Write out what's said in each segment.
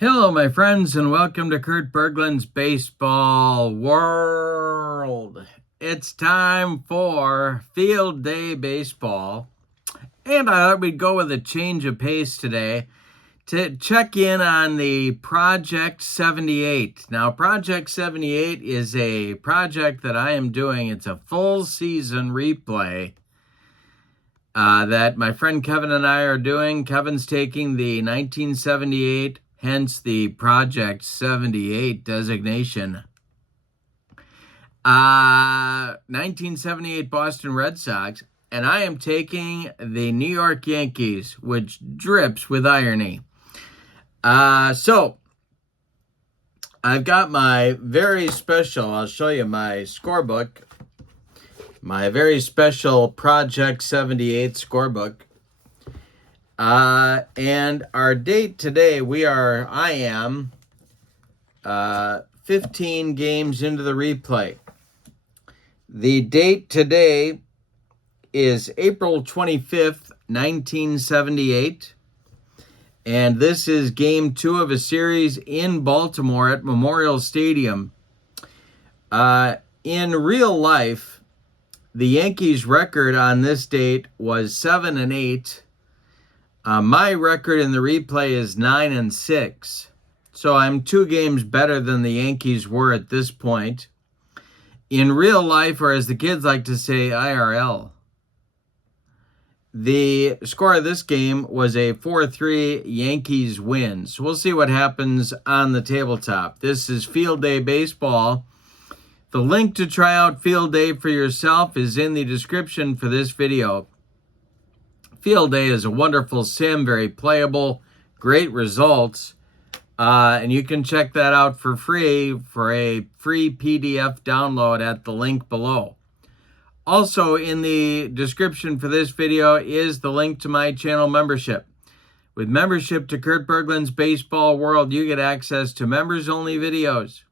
Hello, my friends, and welcome to Kurt Berglund's Baseball World. It's time for Field Day Baseball, and I thought we'd go with a change of pace today to check in on the Project 78. Now, Project 78 is a project that I am doing. It's a full season replay that my friend Kevin and I are doing. Kevin's taking the 1978, hence the Project 78 designation. 1978 Boston Red Sox, and I am taking the New York Yankees, which drips with irony. So I've got my very special, I'll show you my scorebook, my very special Project 78 scorebook. And our date today, I am 15 games into the replay. The date today is April 25th, 1978. And this is game 2 of a series in Baltimore at Memorial Stadium. In real life, the Yankees' record on this date was 7-8. My record in the replay is 9-6. So I'm 2 games better than the Yankees were at this point. In real life, or as the kids like to say, IRL, the score of this game was a 4-3 Yankees win. So we'll see what happens on the tabletop. This is Field Day Baseball. The link to try out Field Day for yourself is in the description for this video. Field Day is a wonderful sim, very playable, great results. And you can check that out for free for a free PDF download at the link below. Also in the description for this video is the link to my channel membership. With membership to Kurt Berglund's Baseball World, you get access to members-only videos,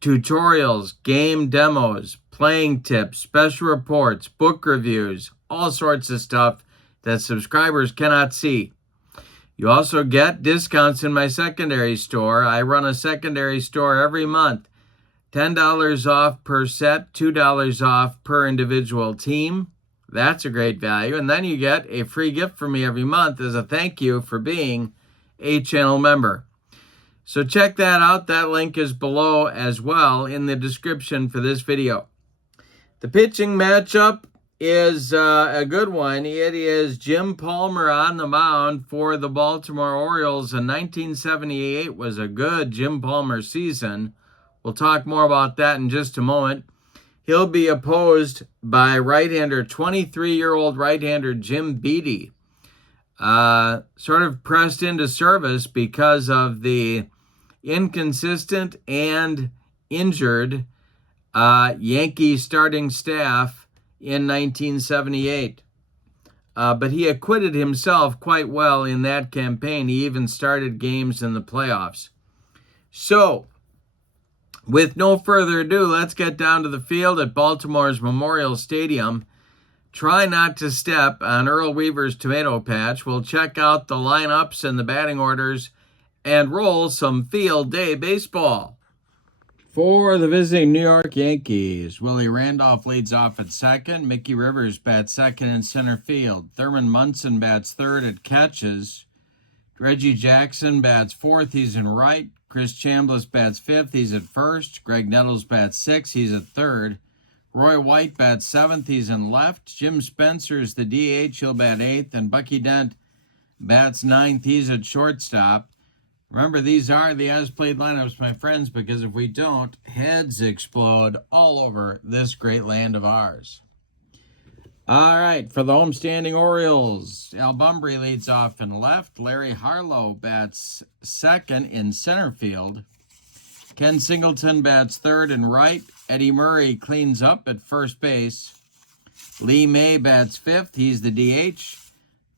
tutorials, game demos, playing tips, special reports, book reviews, all sorts of stuff that subscribers cannot see. You also get discounts in my secondary store. I run a secondary store every month. $10 off per set, $2 off per individual team. That's a great value. And then you get a free gift from me every month as a thank you for being a channel member. So check that out. That link is below as well in the description for this video. The pitching matchup is a good one. It is Jim Palmer on the mound for the Baltimore Orioles, and 1978 was a good Jim Palmer season. We'll talk more about that in just a moment. He'll be opposed by right-hander, 23-year-old right-hander Jim Beattie. Sort of pressed into service because of the inconsistent and injured Yankee starting staff in 1978. But he acquitted himself quite well in that campaign. He even started games in the playoffs. So, with no further ado, let's get down to the field at Baltimore's Memorial Stadium. Try not to step on Earl Weaver's tomato patch. We'll check out the lineups and the batting orders and roll some Field Day Baseball. For the visiting New York Yankees, Willie Randolph leads off at second. Mickey Rivers bats second in center field. Thurman Munson bats third at catches. Reggie Jackson bats fourth. He's in right. Chris Chambliss bats fifth. He's at first. Greg Nettles bats sixth. He's at third. Roy White bats seventh. He's in left. Jim Spencer is the DH. He'll bat eighth. And Bucky Dent bats ninth. He's at shortstop. Remember, these are the as-played lineups, my friends, because if we don't, heads explode all over this great land of ours. All right, for the homestanding Orioles, Al Bumbry leads off in left. Larry Harlow bats second in center field. Ken Singleton bats third and right. Eddie Murray cleans up at first base. Lee May bats fifth. He's the DH.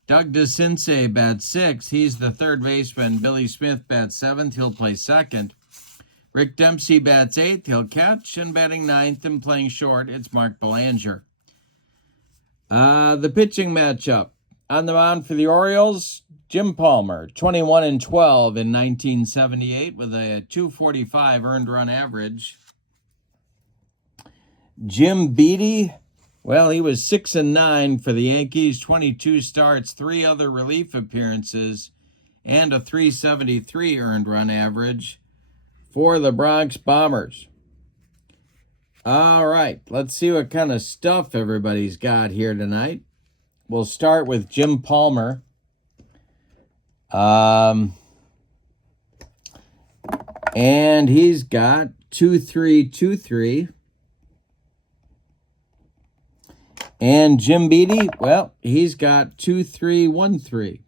Doug DeCinces bats sixth. He's the third baseman. Billy Smith bats seventh. He'll play second. Rick Dempsey bats eighth. He'll catch. And batting ninth and playing short, it's Mark Belanger. The pitching matchup. On the mound for the Orioles, Jim Palmer, 21-12 in 1978 with a 245 earned run average. Jim Beattie, well, he was 6-9 for the Yankees, 22 starts, 3 other relief appearances, and a 373 earned run average for the Bronx Bombers. All right, let's see what kind of stuff everybody's got here tonight. We'll start with Jim Palmer. And he's got 2-3-2-3. And Jim Beattie, well, he's got 2-3-1-3.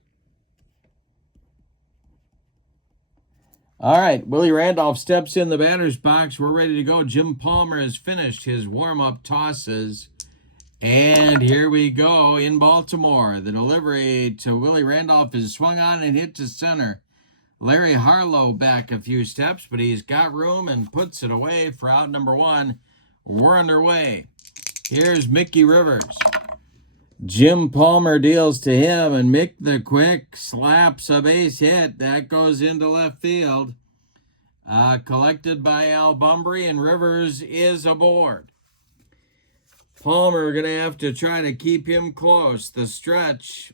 All right, Willie Randolph steps in the batter's box. We're ready to go. Jim Palmer has finished his warm-up tosses. And here we go in Baltimore. The delivery to Willie Randolph is swung on and hit to center. Larry Harlow back a few steps, but he's got room and puts it away for out number 1. We're underway. Here's Mickey Rivers. Jim Palmer deals to him, and Mick the Quick slaps a base hit. That goes into left field. Collected by Al Bumbry, and Rivers is aboard. Palmer going to have to try to keep him close. The stretch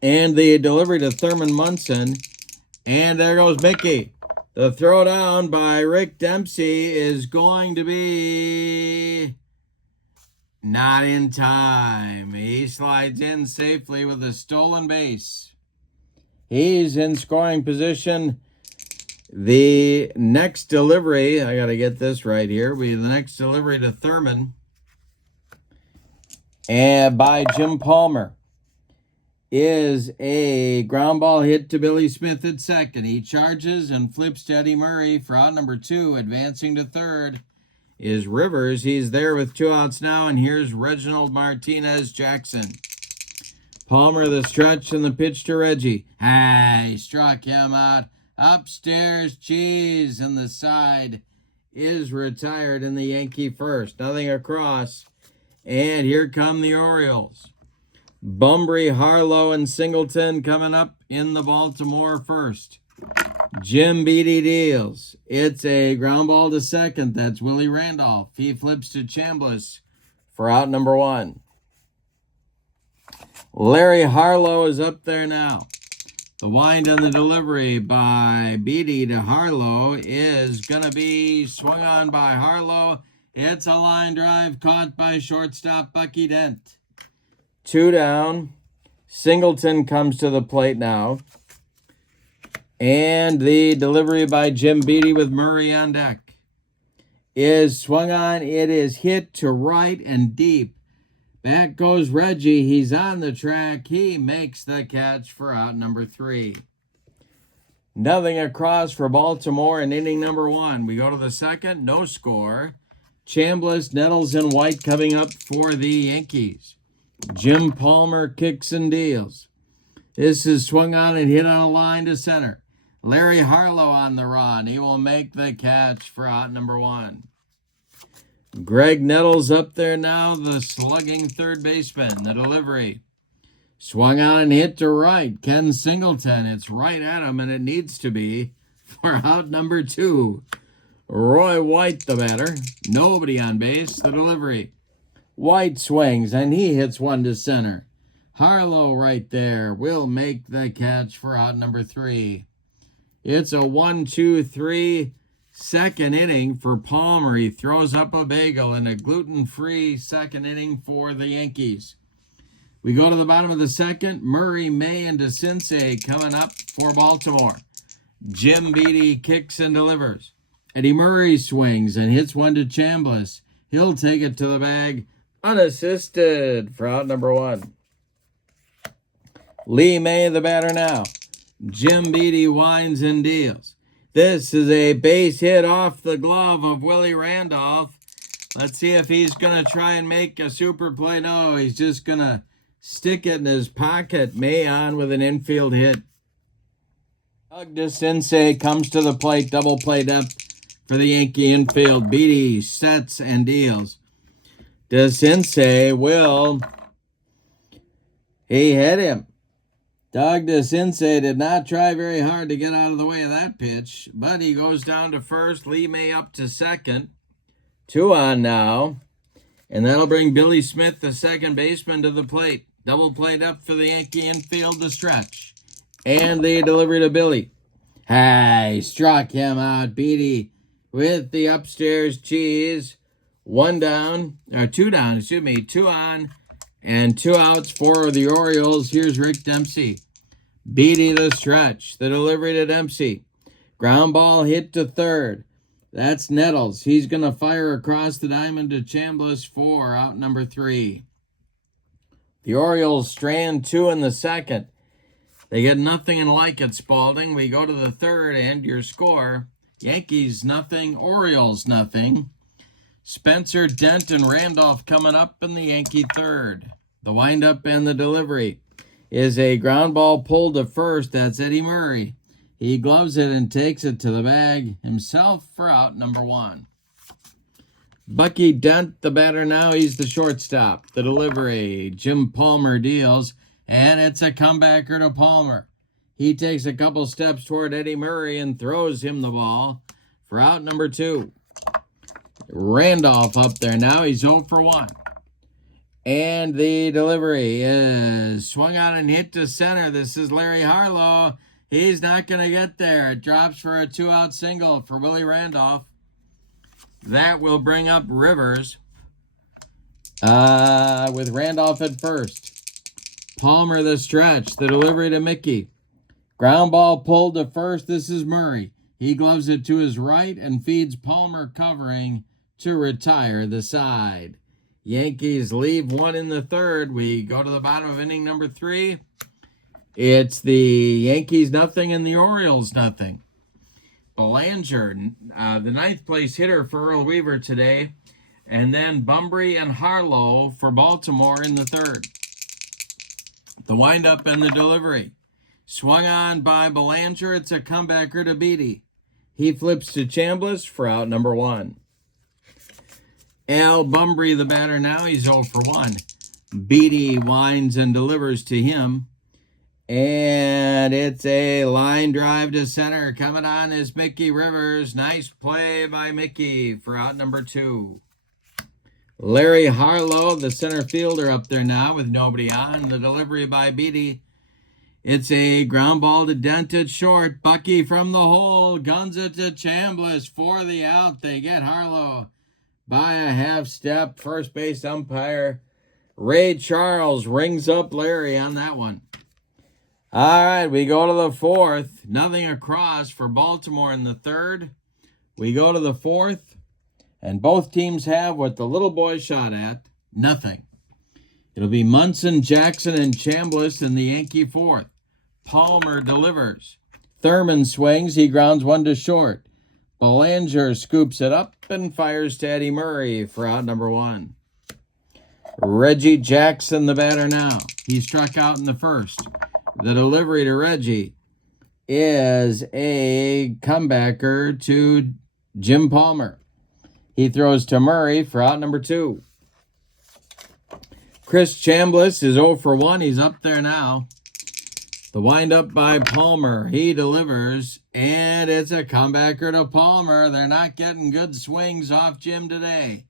and the delivery to Thurman Munson. And there goes Mickey. The throw down by Rick Dempsey is going to be not in time. He slides in safely with a stolen base. He's in scoring position. The next delivery, I got to get this right here, the next delivery to Thurman and by Jim Palmer is a ground ball hit to Billy Smith at second. He charges and flips to Eddie Murray for out number 2. Advancing to third is Rivers. He's there with 2 outs now, and here's Reginald Martinez Jackson. Palmer, the stretch and the pitch to Reggie. He struck him out. Upstairs, cheese, and the side is retired in the Yankee first. Nothing across. And here come the Orioles. Bumbry, Harlow, and Singleton coming up in the Baltimore first. Jim Beattie deals. It's a ground ball to second. That's Willie Randolph. He flips to Chambliss for out number 1. Larry Harlow is up there now. The wind on the delivery by Beattie to Harlow is going to be swung on by Harlow. It's a line drive caught by shortstop Bucky Dent. 2 down. Singleton comes to the plate now. And the delivery by Jim Beattie with Murray on deck is swung on. It is hit to right and deep. Back goes Reggie. He's on the track. He makes the catch for out number 3. Nothing across for Baltimore in inning number 1. We go to the second. No score. Chambliss, Nettles, and White coming up for the Yankees. Jim Palmer kicks and deals. This is swung on and hit on a line to center. Larry Harlow on the run. He will make the catch for out number 1. Greg Nettles up there now, the slugging third baseman. The delivery swung on and hit to right. Ken Singleton. It's right at him, and it needs to be for out number 2. Roy White, the batter. Nobody on base. The delivery. White swings, and he hits one to center. Harlow right there will make the catch for out number 3. It's a 1-2-3 second inning for Palmer. He throws up a bagel in a gluten-free second inning for the Yankees. We go to the bottom of the second. Murray, May, and DeCinces coming up for Baltimore. Jim Beattie kicks and delivers. Eddie Murray swings and hits one to Chambliss. He'll take it to the bag unassisted for out number 1. Lee May, the batter now. Jim Beattie winds and deals. This is a base hit off the glove of Willie Randolph. Let's see if he's going to try and make a super play. No, he's just going to stick it in his pocket. May on with an infield hit. Doug DeCinces comes to the plate. Double play depth for the Yankee infield. Beattie sets and deals. DeCinces will He hit him. Doug DeCinces did not try very hard to get out of the way of that pitch, but he goes down to first. Lee May up to second. 2 on now. And that'll bring Billy Smith, the second baseman, to the plate. Double play up for the Yankee infield to stretch. And the delivery to Billy. Hey, struck him out. Beattie with the upstairs cheese. 2 down, 2 on, and 2 outs for the Orioles. Here's Rick Dempsey. Beattie the stretch. The delivery to Dempsey. Ground ball hit to third. That's Nettles. He's going to fire across the diamond to Chambliss for out number 3. The Orioles strand 2 in the second. They get nothing and like it, Spalding. We go to the third, and your score, Yankees nothing, Orioles nothing. Spencer, Dent, and Randolph coming up in the Yankee third. The windup and the delivery is a ground ball pulled to first. That's Eddie Murray. He gloves it and takes it to the bag himself for out number 1. Bucky Dent, the batter now. He's the shortstop. The delivery, Jim Palmer deals, and it's a comebacker to Palmer. He takes a couple steps toward Eddie Murray and throws him the ball for out number 2. Randolph up there now. He's 0 for 1. And the delivery is swung out and hit to center. This is Larry Harlow. He's not going to get there. It drops for a 2-out single for Willie Randolph. That will bring up Rivers with Randolph at first. Palmer the stretch. The delivery to Mickey. Ground ball pulled to first. This is Murray. He gloves it to his right and feeds Palmer covering to retire the side. Yankees leave 1 in the third. We go to the bottom of inning number 3. It's the Yankees nothing and the Orioles nothing. Belanger, the 9th place hitter for Earl Weaver today. And then Bumbry and Harlow for Baltimore in the third. The windup and the delivery. Swung on by Belanger. It's a comebacker to Beattie. He flips to Chambliss for out number 1. Al Bumbry, the batter now. He's 0 for 1. Beattie winds and delivers to him. And it's a line drive to center. Coming on is Mickey Rivers. Nice play by Mickey for out number 2. Larry Harlow, the center fielder, up there now with nobody on. The delivery by Beattie. It's a ground ball to Dent at short. Bucky from the hole. Guns it to Chambliss for the out. They get Harlow by a half step. First base umpire Ray Charles rings up Larry on that one. All right, we go to the fourth. Nothing across for Baltimore in the third. We go to the fourth, and both teams have what the little boy shot at, nothing. It'll be Munson, Jackson, and Chambliss in the Yankee fourth. Palmer delivers. Thurman swings. He grounds 1 to short. Belanger scoops it up and fires to Eddie Murray for out number 1. Reggie Jackson, the batter now. He struck out in the first. The delivery to Reggie is a comebacker to Jim Palmer. He throws to Murray for out number 2. Chris Chambliss is 0 for 1. He's up there now. The windup by Palmer. He delivers, and it's a comebacker to Palmer. They're not getting good swings off Jim today.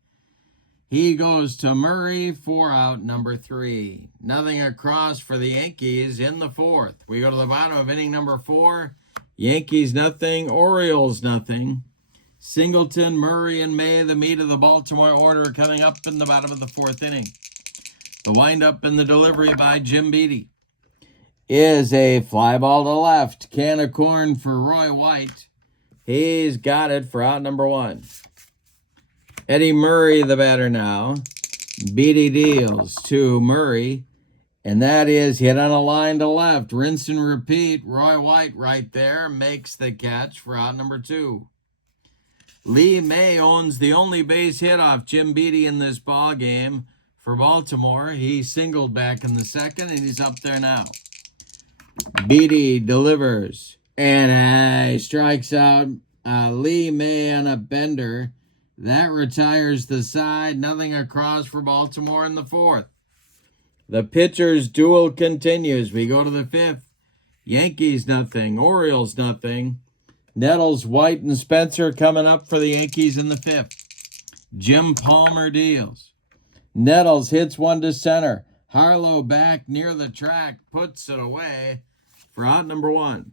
He goes to Murray for out number 3. Nothing across for the Yankees in the fourth. We go to the bottom of inning number 4. Yankees nothing, Orioles nothing. Singleton, Murray, and May, the meat of the Baltimore order, coming up in the bottom of the fourth inning. The windup and the delivery by Jim Beattie is a fly ball to left. Can of corn for Roy White. He's got it for out number 1. Eddie Murray, the batter now. Beattie deals to Murray, and that is hit on a line to left. Rinse and repeat. Roy White right there makes the catch for out number 2. Lee May owns the only base hit off Jim Beattie in this ball game for Baltimore. He singled back in the second, and he's up there now. Beattie delivers, and he strikes out Lee May on a bender. That retires the side. Nothing across for Baltimore in the fourth. The pitchers' duel continues. We go to the 5th. Yankees nothing. Orioles nothing. Nettles, White, and Spencer coming up for the Yankees in the 5th. Jim Palmer deals. Nettles hits one to center. Harlow back near the track, puts it away for out number 1.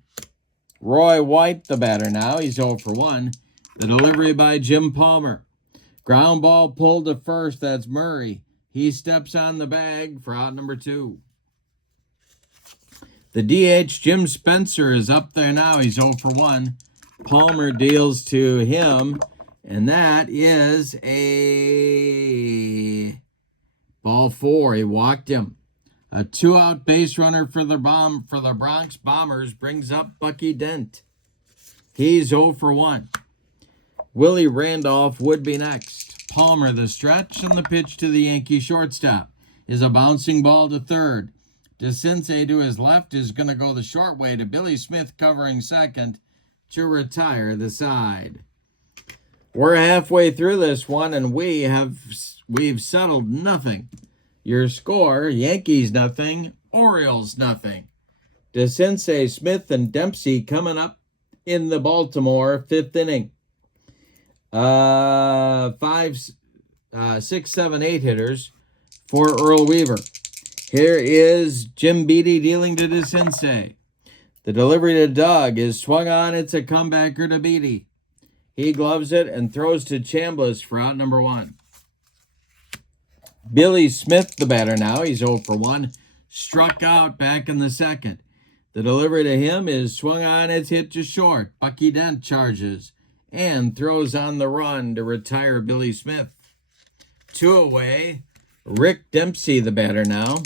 Roy White, the batter now. He's 0 for 1. The delivery by Jim Palmer. Ground ball pulled to first. That's Murray. He steps on the bag for out number 2. The DH, Jim Spencer, is up there now. He's 0 for 1. Palmer deals to him, and that is a ball 4. He walked him. A 2-out base runner for the Bronx Bombers brings up Bucky Dent. He's 0 for 1. Willie Randolph would be next. Palmer, the stretch, and the pitch to the Yankee shortstop is a bouncing ball to third. DeCinces to his left is going to go the short way to Billy Smith covering second to retire the side. We're halfway through this one, and we've settled nothing. Your score, Yankees nothing, Orioles nothing. DeCinces, Smith, and Dempsey coming up in the Baltimore 5th inning. 5, 6, 7, 8 hitters for Earl Weaver. Here is Jim Beattie dealing to DeCinces. The delivery to Doug is swung on. It's a comebacker to Beattie. He gloves it and throws to Chambliss for out number 1. Billy Smith, the batter now. He's 0 for 1. Struck out back in the 2nd. The delivery to him is swung on. It's hit to short. Bucky Dent charges and throws on the run to retire Billy Smith. 2 away. Rick Dempsey, the batter now.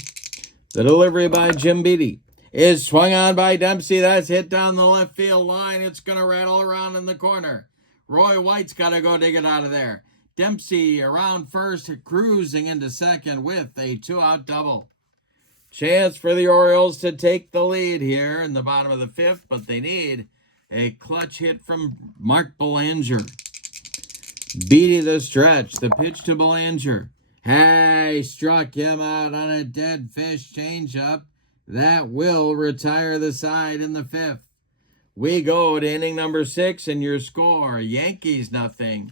The delivery by Jim Beattie is swung on by Dempsey. That's hit down the left field line. It's going to rattle around in the corner. Roy White's got to go dig it out of there. Dempsey around first, cruising into second with a 2-out double. Chance for the Orioles to take the lead here in the bottom of the 5th, but they need a clutch hit from Mark Belanger. Beattie the stretch. The pitch to Belanger. Hey, struck him out on a dead fish changeup. That will retire the side in the 5th. We go to inning number 6, and your score, Yankees nothing,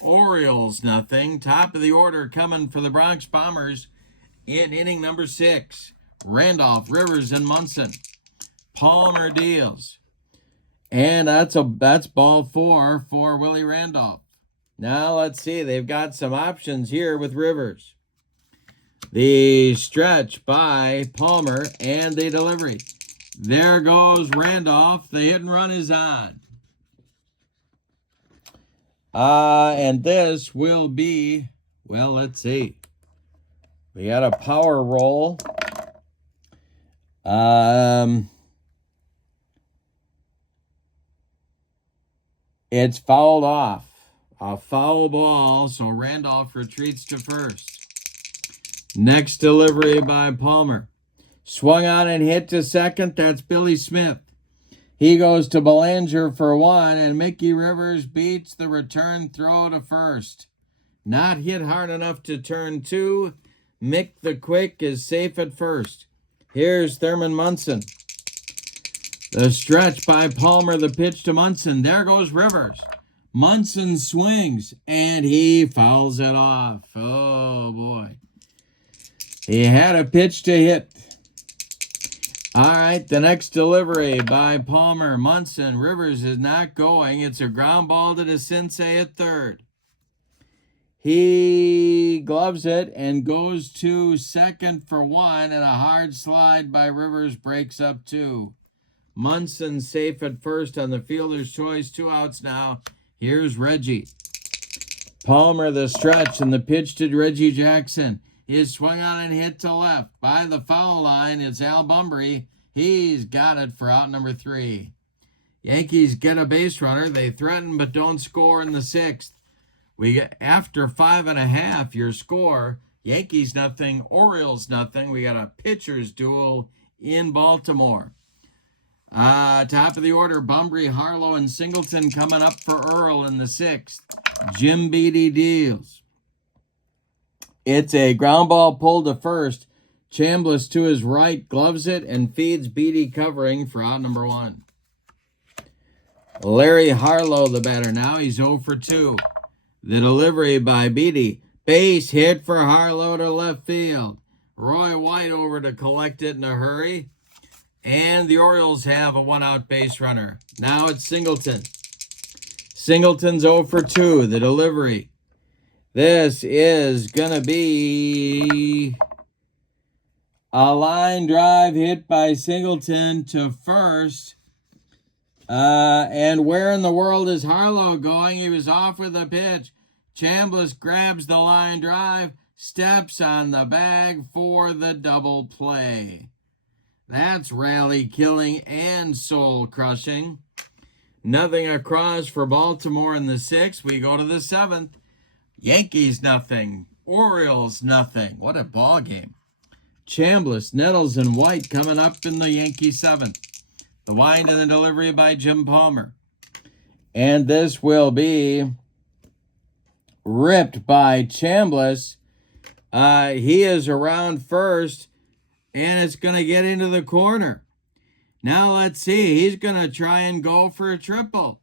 Orioles nothing. Top of the order coming for the Bronx Bombers in inning number 6. Randolph, Rivers, and Munson. Palmer deals. And that's ball 4 for Willie Randolph. Now let's see. They've got some options here with Rivers. The stretch by Palmer and the delivery. There goes Randolph. The hit and run is on. And this will be, well, let's see. We got a power roll. It's fouled off. A foul ball, so Randolph retreats to first. Next delivery by Palmer. Swung on and hit to second. That's Billy Smith. He goes to Belanger for 1, and Mickey Rivers beats the return throw to first. Not hit hard enough to turn 2. Mick the Quick is safe at first. Here's Thurman Munson. The stretch by Palmer, the pitch to Munson. There goes Rivers. Munson swings, and he fouls it off. Oh, boy. He had a pitch to hit. All right, the next delivery by Palmer. Munson. Rivers is not going. It's a ground ball to DeCinces at third. He gloves it and goes to second for 1, and a hard slide by Rivers breaks up 2. Munson safe at first on the fielder's choice. 2 outs now. Here's Reggie. Palmer the stretch, and the pitch to Reggie Jackson is swung on and hit to left. By the foul line, it's Al Bumbry. He's got it for out number 3. Yankees get a base runner. They threaten but don't score in the 6th. We get, after 5.5, your score, Yankees nothing, Orioles nothing. We got a pitcher's duel in Baltimore. Top of the order, Bumbry, Harlow, and Singleton coming up for Earl in the 6th. Jim Beattie deals. It's a ground ball pulled to first. Chambliss to his right, gloves it, and feeds Beattie covering for out number 1. Larry Harlow, the batter now. He's 0 for 2. The delivery by Beattie. Base hit for Harlow to left field. Roy White over to collect it in a hurry. And the Orioles have a 1-out base runner. Now it's Singleton. Singleton's 0 for 2. The delivery. This is going to be a line drive hit by Singleton to first. And where in the world is Harlow going? He was off with a pitch. Chambliss grabs the line drive, steps on the bag for the double play. That's rally killing and soul crushing. Nothing across for Baltimore in the 6th. We go to the 7th. Yankees nothing. Orioles nothing. What a ball game. Chambliss, Nettles, and White coming up in the Yankee 7th. The wind and the delivery by Jim Palmer. And this will be ripped by Chambliss. He is around first, and it's going to get into the corner. Now let's see. He's going to try and go for a triple.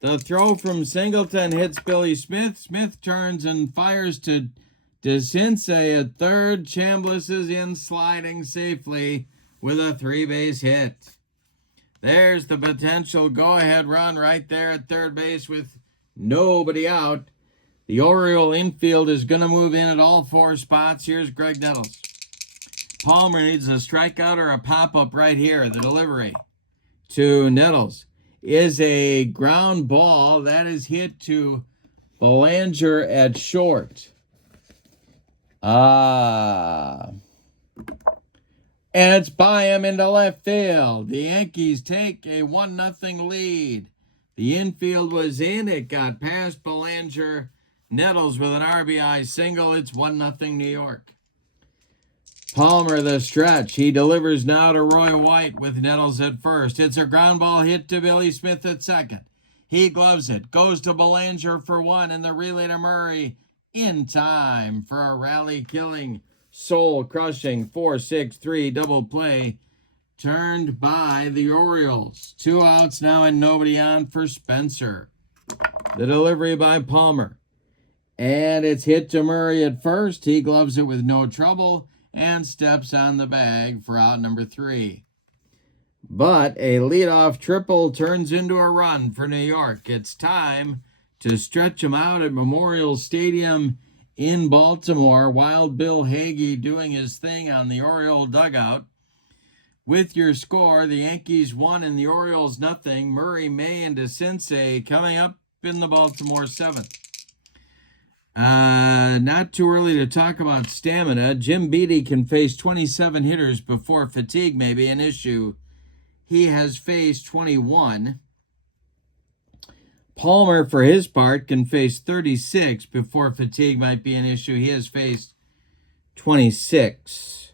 The throw from Singleton hits Billy Smith. Smith turns and fires to DeCinces at third. Chambliss is in sliding safely with a 3-base hit. There's the potential go-ahead run right there at third base with nobody out. The Oriole infield is going to move in at all 4 spots. Here's Greg Nettles. Palmer needs a strikeout or a pop-up right here. The delivery to Nettles is a ground ball that is hit to Belanger at short. And it's by him into left field. The Yankees take a 1-0 lead. The infield was in. It got past Belanger. Nettles with an RBI single. It's 1-0 New York. Palmer the stretch. He delivers now to Roy White with Nettles at first. It's a ground ball hit to Billy Smith at second. He gloves it. Goes to Belanger for 1 and the relay to Murray in time for a rally-killing, soul-crushing 4-6-3 double play turned by the Orioles. 2 outs now and nobody on for Spencer. The delivery by Palmer. And it's hit to Murray at first. He gloves it with no trouble and steps on the bag for out number 3. But a leadoff triple turns into a run for New York. It's time to stretch them out at Memorial Stadium in Baltimore. Wild Bill Hagee doing his thing on the Oriole dugout. With your score, the Yankees 1 and the Orioles nothing. Murray, May, and DeCinces coming up in the Baltimore 7th. Not too early to talk about stamina. Jim Beattie can face 27 hitters before fatigue may be an issue. He has faced 21. Palmer, for his part, can face 36 before fatigue might be an issue. He has faced 26.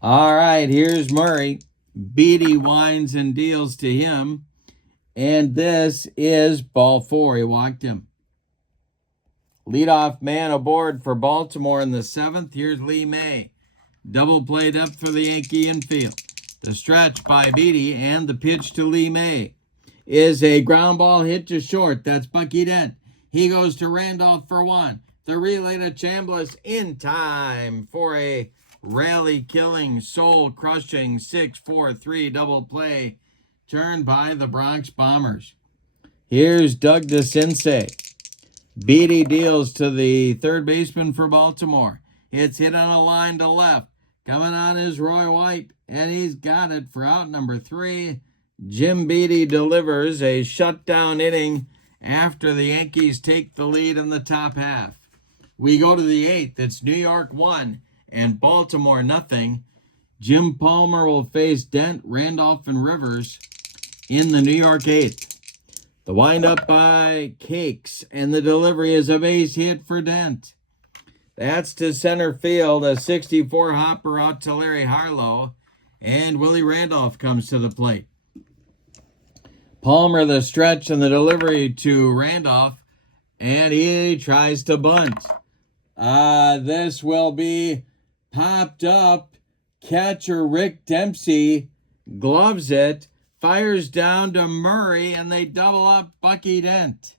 All right, here's Murray. Beattie winds and deals to him. And this is ball 4. He walked him. Leadoff man aboard for Baltimore in the 7th. Here's Lee May. Double played up for the Yankee infield. The stretch by Beattie and the pitch to Lee May is a ground ball hit to short. That's Bucky Dent. He goes to Randolph for 1. The relay to Chambliss in time for a rally-killing, soul-crushing 6-4-3 double play turned by the Bronx Bombers. Here's Doug DeCinces. Beattie deals to the third baseman for Baltimore. It's hit on a line to left. Coming on is Roy White, and he's got it for out number 3. Jim Beattie delivers a shutdown inning after the Yankees take the lead in the top half. We go to the 8th. It's New York 1 and Baltimore nothing. Jim Palmer will face Dent, Randolph, and Rivers in the New York 8th. The windup by Cakes, and the delivery is a base hit for Dent. That's to center field, a 64 hopper out to Larry Harlow, and Willie Randolph comes to the plate. Palmer the stretch and the delivery to Randolph, and he tries to bunt. This will be popped up. Catcher Rick Dempsey gloves it, fires down to Murray, and they double up Bucky Dent.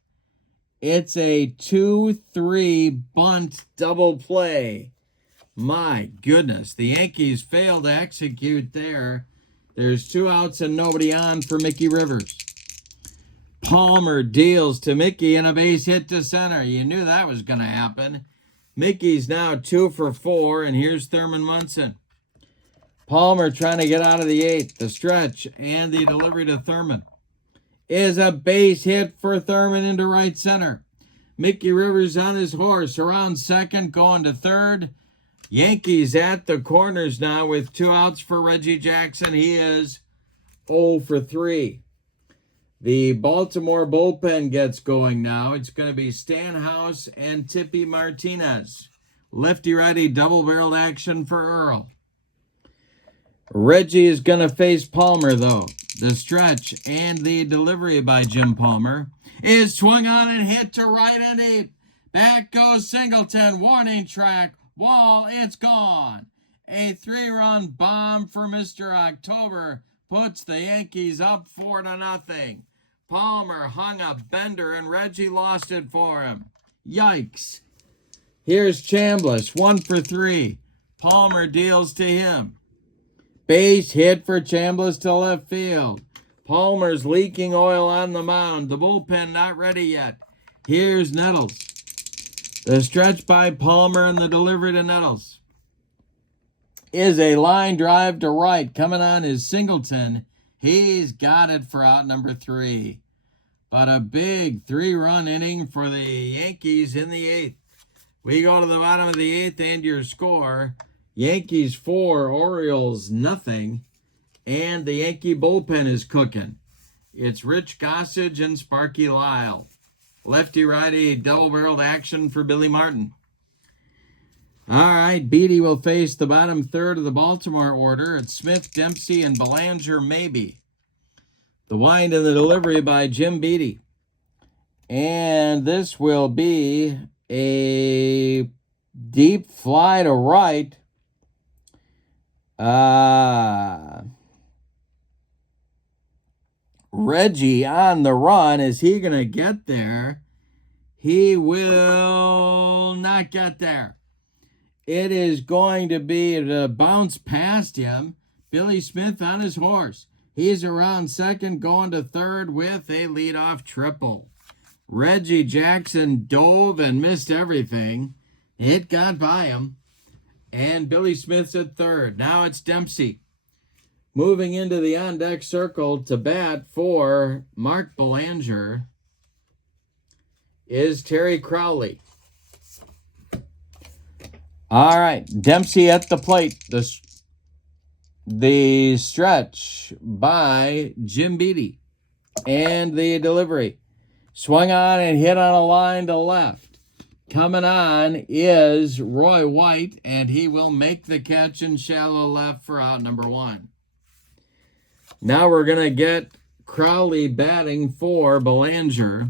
It's a 2-3 bunt double play. My goodness, the Yankees failed to execute there. There's 2 outs and nobody on for Mickey Rivers. Palmer deals to Mickey and a base hit to center. You knew that was going to happen. Mickey's now 2 for 4, and here's Thurman Munson. Palmer trying to get out of the 8th. The stretch and the delivery to Thurman is a base hit for Thurman into right center. Mickey Rivers on his horse around second, going to third. Yankees at the corners now with 2 outs for Reggie Jackson. He is 0 for 3. The Baltimore bullpen gets going now. It's going to be Stanhouse and Tippy Martinez. Lefty-righty double-barreled action for Earl. Reggie is going to face Palmer, though. The stretch and the delivery by Jim Palmer is swung on and hit to right and deep. Back goes Singleton. Warning track. Wall, it's gone. A 3-run bomb for Mr. October puts the Yankees up 4-0. Palmer hung a bender and Reggie lost it for him. Yikes. Here's Chambliss, 1 for 3. Palmer deals to him. Base hit for Chambliss to left field. Palmer's leaking oil on the mound. The bullpen not ready yet. Here's Nettles. The stretch by Palmer and the delivery to Nettles is a line drive to right. Coming on is Singleton. He's got it for out number 3. But a big 3-run inning for the Yankees in the 8th. We go to the bottom of the 8th and your score. Yankees 4, Orioles nothing. And the Yankee bullpen is cooking. It's Rich Gossage and Sparky Lyle. Lefty-righty double-barreled action for Billy Martin. All right, Beattie will face the bottom third of the Baltimore order. It's Smith, Dempsey, and Belanger maybe. The wind and the delivery by Jim Beattie. And this will be a deep fly to right. Reggie on the run. Is he going to get there? He will not get there. It is going to be to bounce past him. Billy Smith on his horse. He's around second, going to third with a leadoff triple. Reggie Jackson dove and missed everything. It got by him. And Billy Smith's at third. Now it's Dempsey. Moving into the on-deck circle to bat for Mark Belanger is Terry Crowley. All right, Dempsey at the plate. The stretch by Jim Beattie. And the delivery. Swung on and hit on a line to left. Coming on is Roy White, and he will make the catch in shallow left for out number 1. Now we're going to get Crowley batting for Belanger.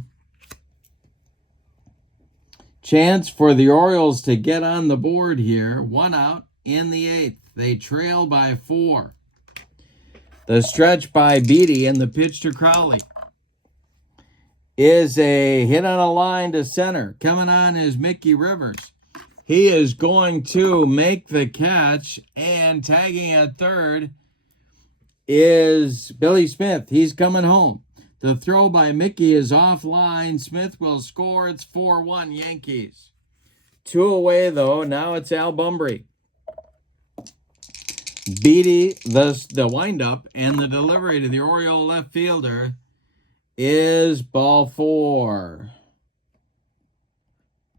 Chance for the Orioles to get on the board here. 1 out in the 8th. They trail by 4. The stretch by Beattie and the pitch to Crowley is a hit on a line to center. Coming on is Mickey Rivers. He is going to make the catch, and tagging at third is Billy Smith. He's coming home. The throw by Mickey is offline. Smith will score. It's 4-1 Yankees. 2 away, though. Now it's Al Bumbry. Beattie, the windup, and the delivery to the Oriole left fielder is ball 4.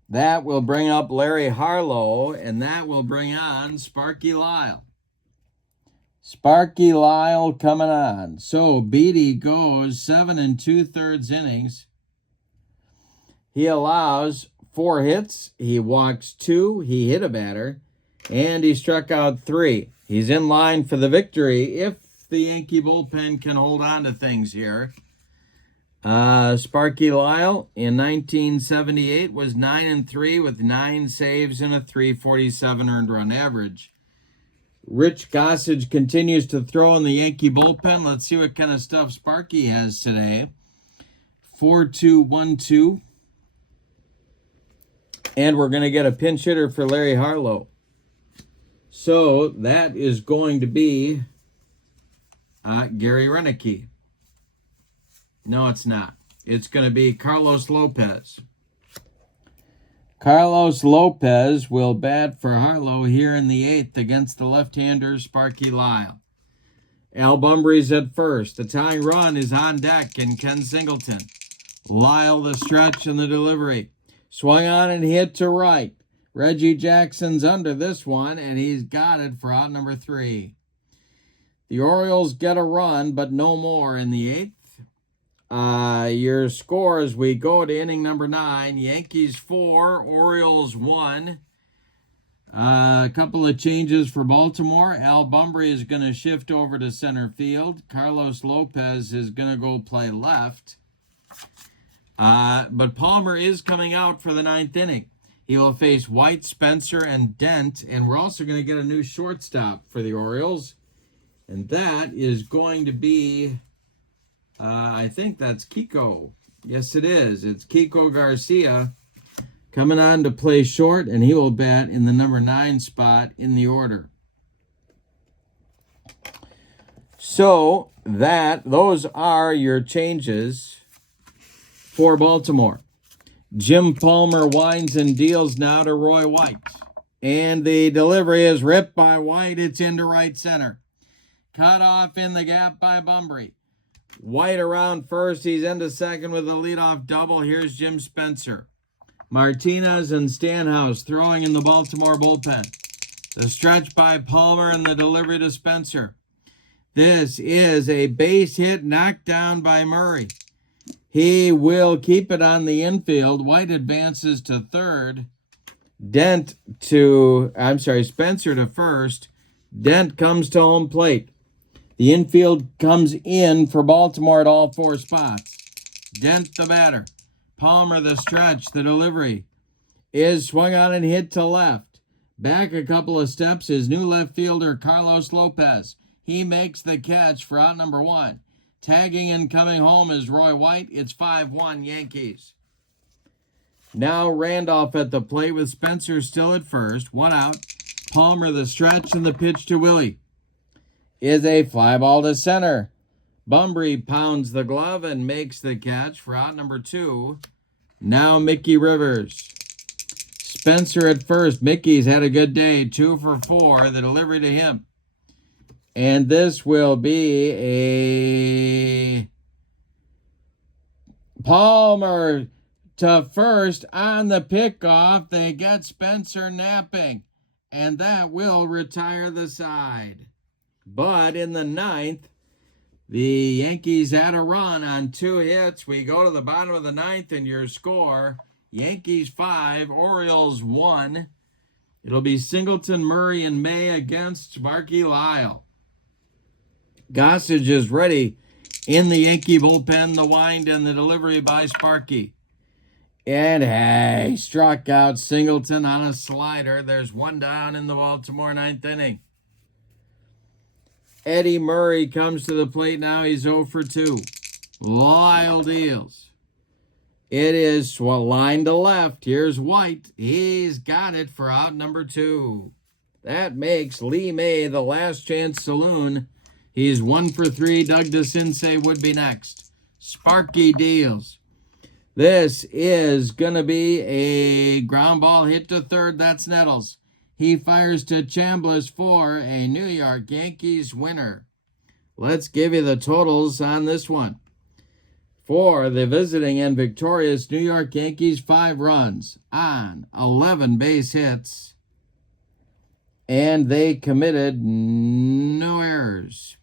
That will bring up Larry Harlow, and that will bring on Sparky Lyle. Sparky Lyle coming on. So Beattie goes 7 2/3 innings. He allows 4 hits. He walks 2. He hit a batter, and he struck out 3. He's in line for the victory if the Yankee bullpen can hold on to things here. Sparky Lyle in 1978 was 9-3 with 9 saves and a 347 earned run average. Rich Gossage continues to throw in the Yankee bullpen. Let's see what kind of stuff Sparky has today. 4-2-1-2. And we're going to get a pinch hitter for Larry Harlow. So that is going to be Gary Renicky. No, it's not. It's going to be Carlos Lopez. Carlos Lopez will bat for Harlow here in the 8th against the left-hander Sparky Lyle. Al Bumbry's at first. The tying run is on deck and Ken Singleton. Lyle the stretch and the delivery. Swung on and hit to right. Reggie Jackson's under this one, and he's got it for out number 3. The Orioles get a run, but no more in the 8th. Your scores, we go to inning number 9. Yankees 4, Orioles 1. A couple of changes for Baltimore. Al Bumbry is going to shift over to center field. Carlos Lopez is going to go play left. But Palmer is coming out for the 9th inning. He will face White, Spencer, and Dent. And we're also going to get a new shortstop for the Orioles. And that is going to be... I think that's Kiko. Yes, it is. It's Kiko Garcia coming on to play short, and he will bat in the number 9 spot in the order. So those are your changes for Baltimore. Jim Palmer winds and deals now to Roy White. And the delivery is ripped by White. It's into right center. Cut off in the gap by Bumbry. White around first. He's into second with a leadoff double. Here's Jim Spencer. Martinez and Stanhouse throwing in the Baltimore bullpen. The stretch by Palmer and the delivery to Spencer. This is a base hit knocked down by Murray. He will keep it on the infield. White advances to third. Spencer to first. Dent comes to home plate. The infield comes in for Baltimore at all 4 spots. Dent the batter. Palmer the stretch. The delivery is swung on and hit to left. Back a couple of steps is new left fielder Carlos Lopez. He makes the catch for out number 1. Tagging and coming home is Roy White. It's 5-1 Yankees. Now Randolph at the plate with Spencer still at first. 1 out. Palmer the stretch and the pitch to Willie is a fly ball to center. Bumbry pounds the glove and makes the catch for out number 2. Now Mickey Rivers. Spencer at first. Mickey's had a good day. 2 for 4. The delivery to him. And this will be a Palmer to first on the pickoff. They get Spencer napping. And that will retire the side. But in the 9th, the Yankees had a run on 2 hits. We go to the bottom of the 9th, and your score, Yankees 5, Orioles 1. It'll be Singleton, Murray, and May against Sparky Lyle. Gossage is ready in the Yankee bullpen, the wind and the delivery by Sparky. And hey, struck out Singleton on a slider. There's 1 down in the Baltimore 9th inning. Eddie Murray comes to the plate now. He's 0 for 2. Lyle deals. It is line to left. Here's White. He's got it for out number 2. That makes Lee May the last chance saloon. He's 1 for 3. Doug DeCinces would be next. Sparky deals. This is going to be a ground ball hit to third. That's Nettles. He fires to Chambliss for a New York Yankees winner. Let's give you the totals on this one. For the visiting and victorious New York Yankees, 5 runs on 11 base hits. And they committed no errors.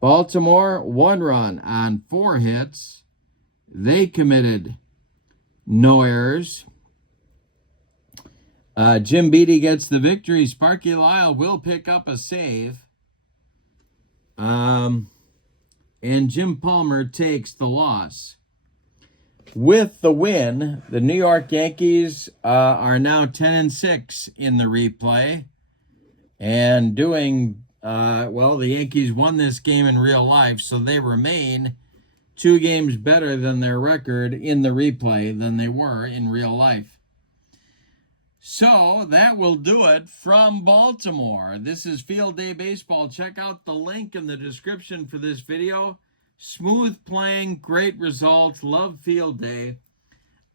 Baltimore, 1 run on 4 hits. They committed no errors. Jim Beattie gets the victory. Sparky Lyle will pick up a save. And and Jim Palmer takes the loss. With the win, the New York Yankees are now 10-6 in the replay. And doing, well, the Yankees won this game in real life, so they remain 2 games better than their record in the replay than they were in real life. So that will do it from Baltimore. This is Field Day Baseball. Check out the link in the description for this video. Smooth playing, great results, love Field Day.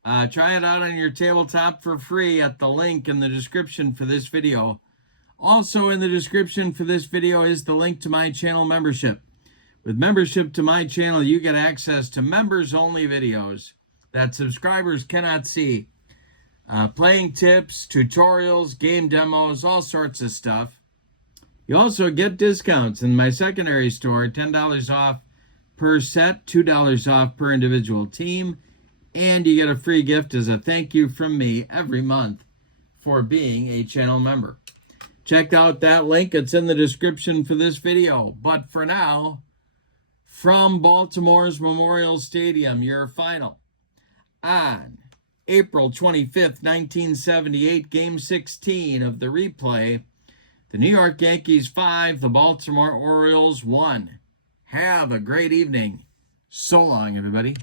Try it out on your tabletop for free at the link in the description for this video. Also in the description for this video is the link to my channel membership. With membership to my channel, you get access to members-only videos that subscribers cannot see. Playing tips, tutorials, game demos, all sorts of stuff. You also get discounts in my secondary store, $10 off per set, $2 off per individual team, and you get a free gift as a thank you from me every month for being a channel member. Check out that link. It's in the description for this video. But for now, from Baltimore's Memorial Stadium, your final on April 25th, 1978, Game 16 of the replay. The New York Yankees 5, the Baltimore Orioles 1. Have a great evening. So long, everybody.